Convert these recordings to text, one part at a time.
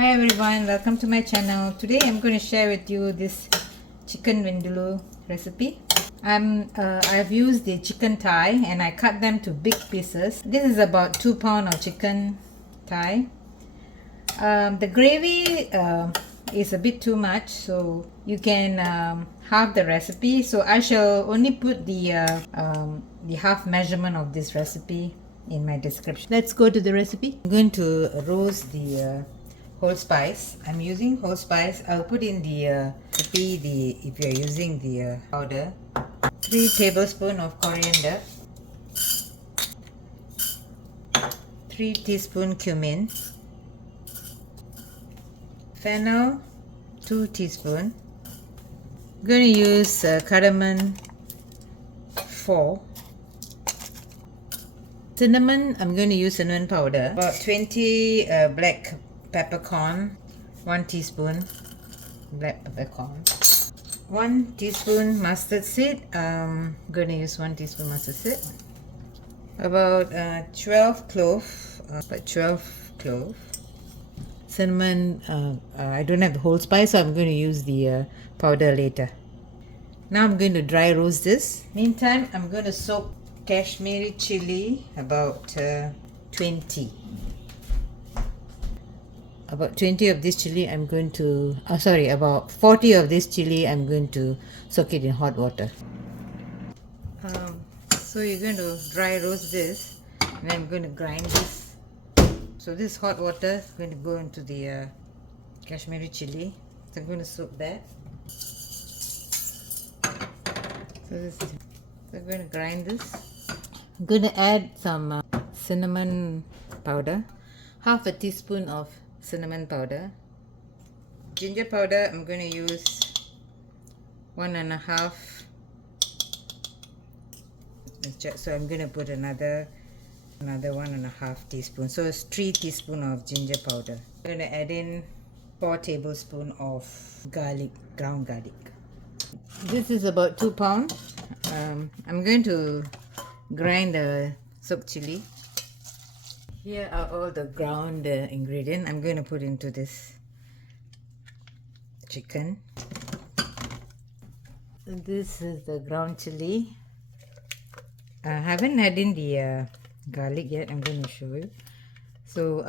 Hi everyone, welcome to my channel. Today I'm going to share with you this chicken vindaloo recipe. I've used the chicken thigh and I cut them to big pieces. This is about 2 pounds of chicken thigh. The gravy is a bit too much, so you can halve the recipe. So I shall only put the half measurement of this recipe in my description. Let's go to the recipe. I'm going to roast the whole spice. I'm using whole spice. I'll put in the recipe if you're using the powder. 3 tablespoons of coriander, 3 teaspoons cumin, fennel 2 teaspoons. I'm going to use cardamom 4. Cinnamon, I'm going to use cinnamon powder. About 20 black peppercorn, 1 teaspoon black peppercorn. 1 teaspoon mustard seed. I'm going to use 1 teaspoon mustard seed. About 12 cloves. Cinnamon, I don't have the whole spice, so I'm going to use the powder later. Now I'm going to dry roast this. Meantime, I'm going to soak Kashmiri chili, about 20. About 20 of this chili I'm going to, about 40 of this chili I'm going to soak it in hot water. So you're going to dry roast this, and I'm going to grind this. So this hot water is going to go into the Kashmiri chili. So I'm going to soak that. So I'm going to grind this. I'm going to add some cinnamon powder, half a teaspoon of cinnamon powder. Ginger powder, I'm going to use 1.5. So I'm going to put another 1.5 teaspoon. So it's 3 teaspoons of ginger powder. I'm going to add in 4 tablespoons of garlic, ground garlic. This is about 2 pounds. I'm going to grind the soaked chili. Here are all the ground ingredients I'm going to put into this chicken. This is the ground chili. I haven't added in the garlic yet. I'm going to show you. So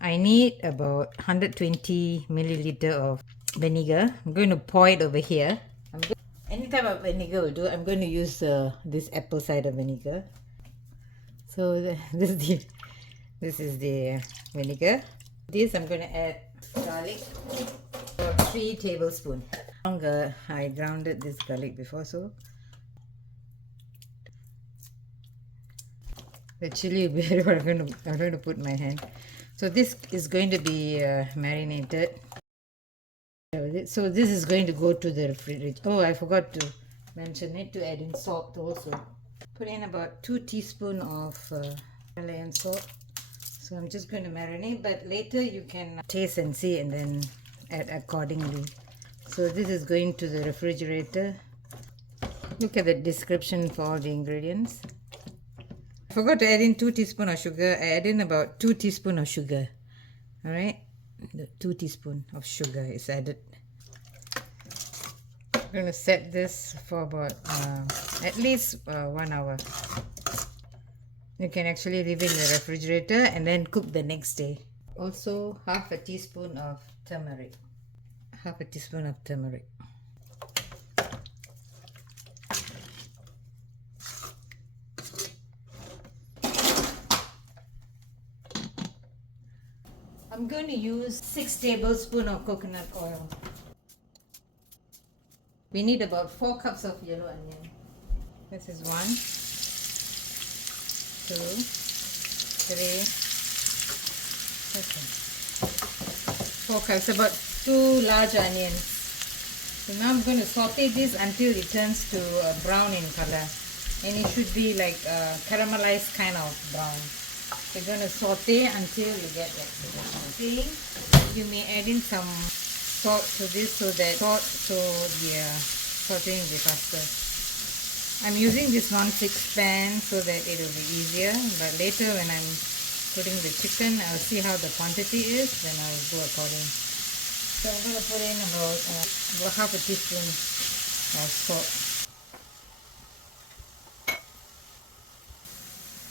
I need about 120 milliliter of vinegar. I'm going to pour it over here. Any type of vinegar will do. I'm going to use this apple cider vinegar. So this is the vinegar. This I'm going to add garlic, about 3 tablespoons. I grounded this garlic before, so the chili will be what I'm going to put my hand. So this is going to be marinated. So this is going to go to the refrigerator. Oh, I forgot to mention it, to add in salt also. Put in about 2 teaspoons of Himalayan salt. So I'm just going to marinate, but later you can taste and see and then add accordingly. So this is going to the refrigerator. Look at the description for all the ingredients. I forgot to add in 2 teaspoons of sugar. I add in about 2 teaspoons of sugar. Alright, 2 teaspoons of sugar is added. I'm going to set this for about at least 1 hour. You can actually leave it in the refrigerator and then cook the next day. Also, half a teaspoon of turmeric. Half a teaspoon of turmeric. I'm going to use 6 tablespoons of coconut oil. We need about 4 cups of yellow onion. This is 1, 2, 3, okay. 4 cups, about 2 large onions. So now I'm going to saute this until it turns to brown in color, and it should be like caramelized kind of brown. You're going to saute until you get like this. You may add in some salt to this so the sauteing will be faster. I'm using this non-stick pan so that it will be easier, but later when I'm putting the chicken. I'll see how the quantity is, then I'll go according. So I'm going to put in about half a teaspoon of salt.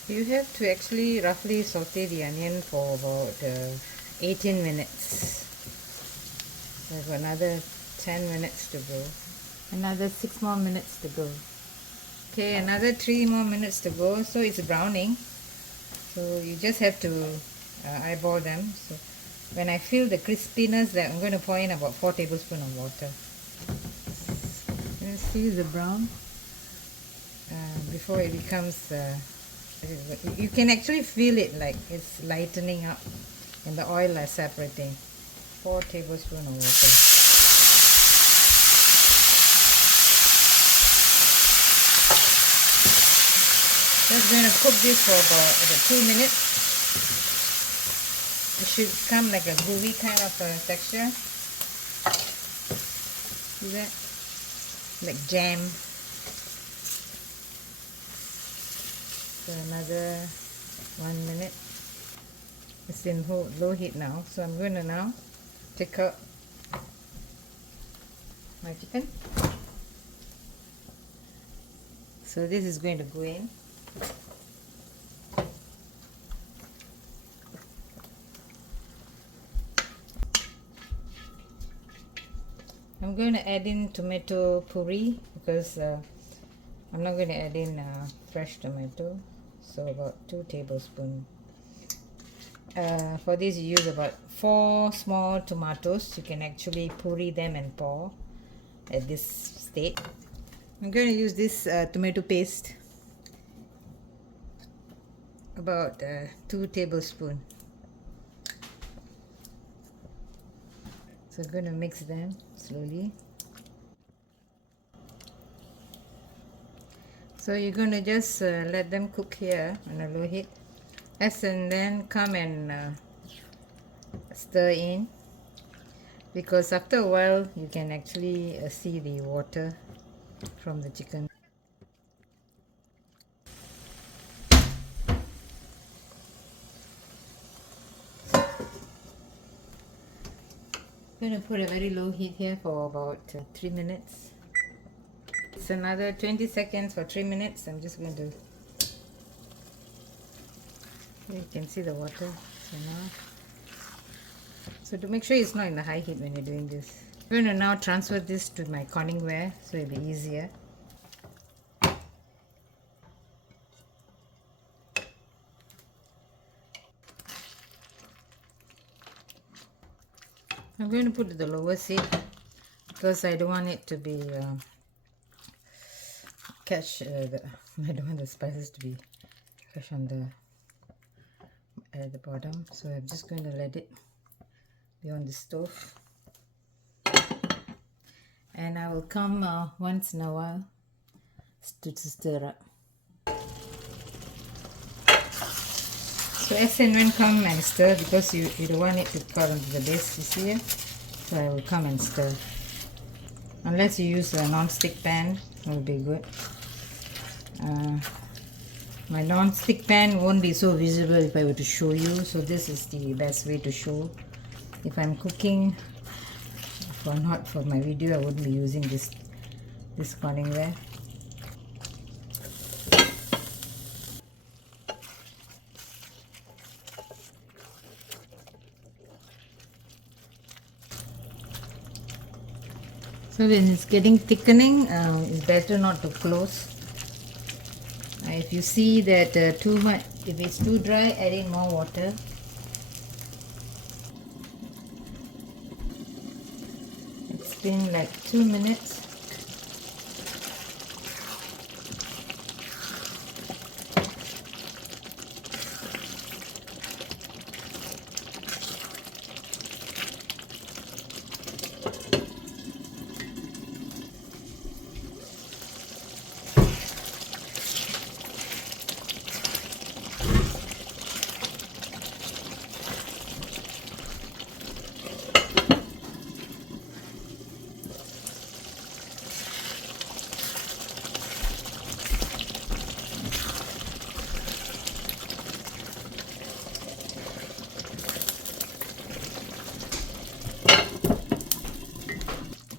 You have to actually roughly saute the onion for about 18 minutes. I've got another 10 minutes to go. Another 6 more minutes to go. Okay, another 3 more minutes to go. So it's browning. So you just have to eyeball them. So when I feel the crispiness, that I'm going to pour in about 4 tablespoons of water. You see the brown before it becomes. You can actually feel it like it's lightening up, and the oil is separating. 4 tablespoons of water. Just going to cook this for about 2 minutes. It should come like a gooey kind of texture. See that? Like jam. So another 1 minute. It's in low heat now. So I'm going to now take out my chicken. So this is going to go in. I'm going to add in tomato puree because I'm not going to add in fresh tomato. So about 2 tablespoons. For this you use about 4 small tomatoes. You can actually puree them and pour at this state. I'm going to use this tomato paste. About 2 tablespoons. So I'm going to mix them slowly. So you're going to just let them cook here on a low heat. And then come and stir in, because after a while you can actually see the water from the chicken. I'm going to put a very low heat here for about 3 minutes. It's another 20 seconds for 3 minutes. I'm just going to, you can see the water. So to make sure it's not in the high heat when you're doing this. I'm going to now transfer this to my conning ware so it'll be easier. I'm going to put it the lower seat because I don't want it to be I don't want the spices to be fresh on the at the bottom. So I'm just going to let it be on the stove, and I will come once in a while to stir up. So as and when come and stir, because you don't want it to cut onto the base, you see it? So I will come and stir. Unless you use a non-stick pan, it will be good. My non-stick pan won't be so visible if I were to show you, so this is the best way to show. If I'm cooking for my video, I wouldn't be using this conning ware. So when it's getting thickening, it's better not to close. If you see that too much, if it's too dry, add in more water. It's been like 2 minutes.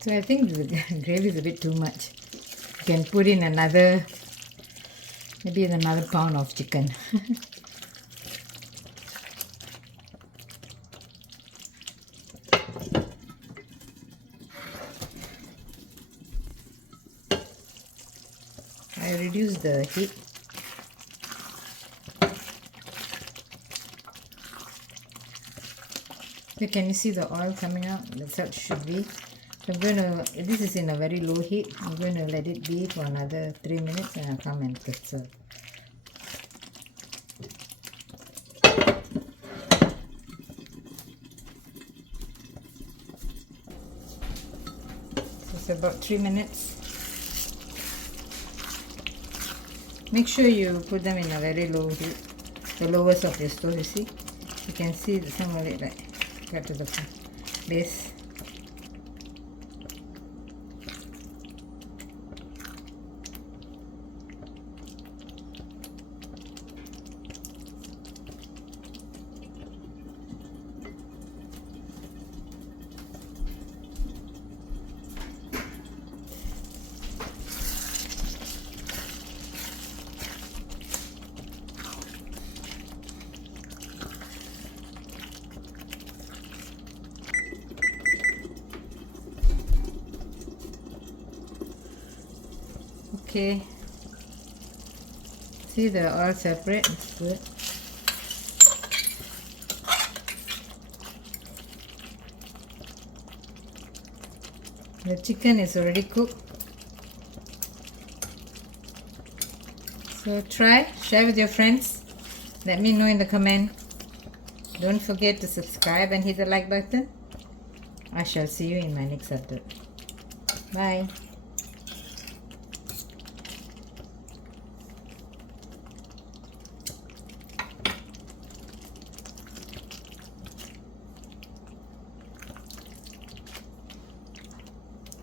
So I think the gravy is a bit too much. You can put in another, maybe another pound of chicken. I reduce the heat. So can you see the oil coming out? That's how it should be. So I'm going to, this is in a very low heat. I'm going to let it be for another 3 minutes and I'll come and get served. So it's about 3 minutes. Make sure you put them in a very low heat, the lowest of your stove, you see. You can see some of it like got to the base. Okay, see the oil separate, it's good. The chicken is already cooked. So try, share with your friends. Let me know in the comment. Don't forget to subscribe and hit the like button. I shall see you in my next update. Bye.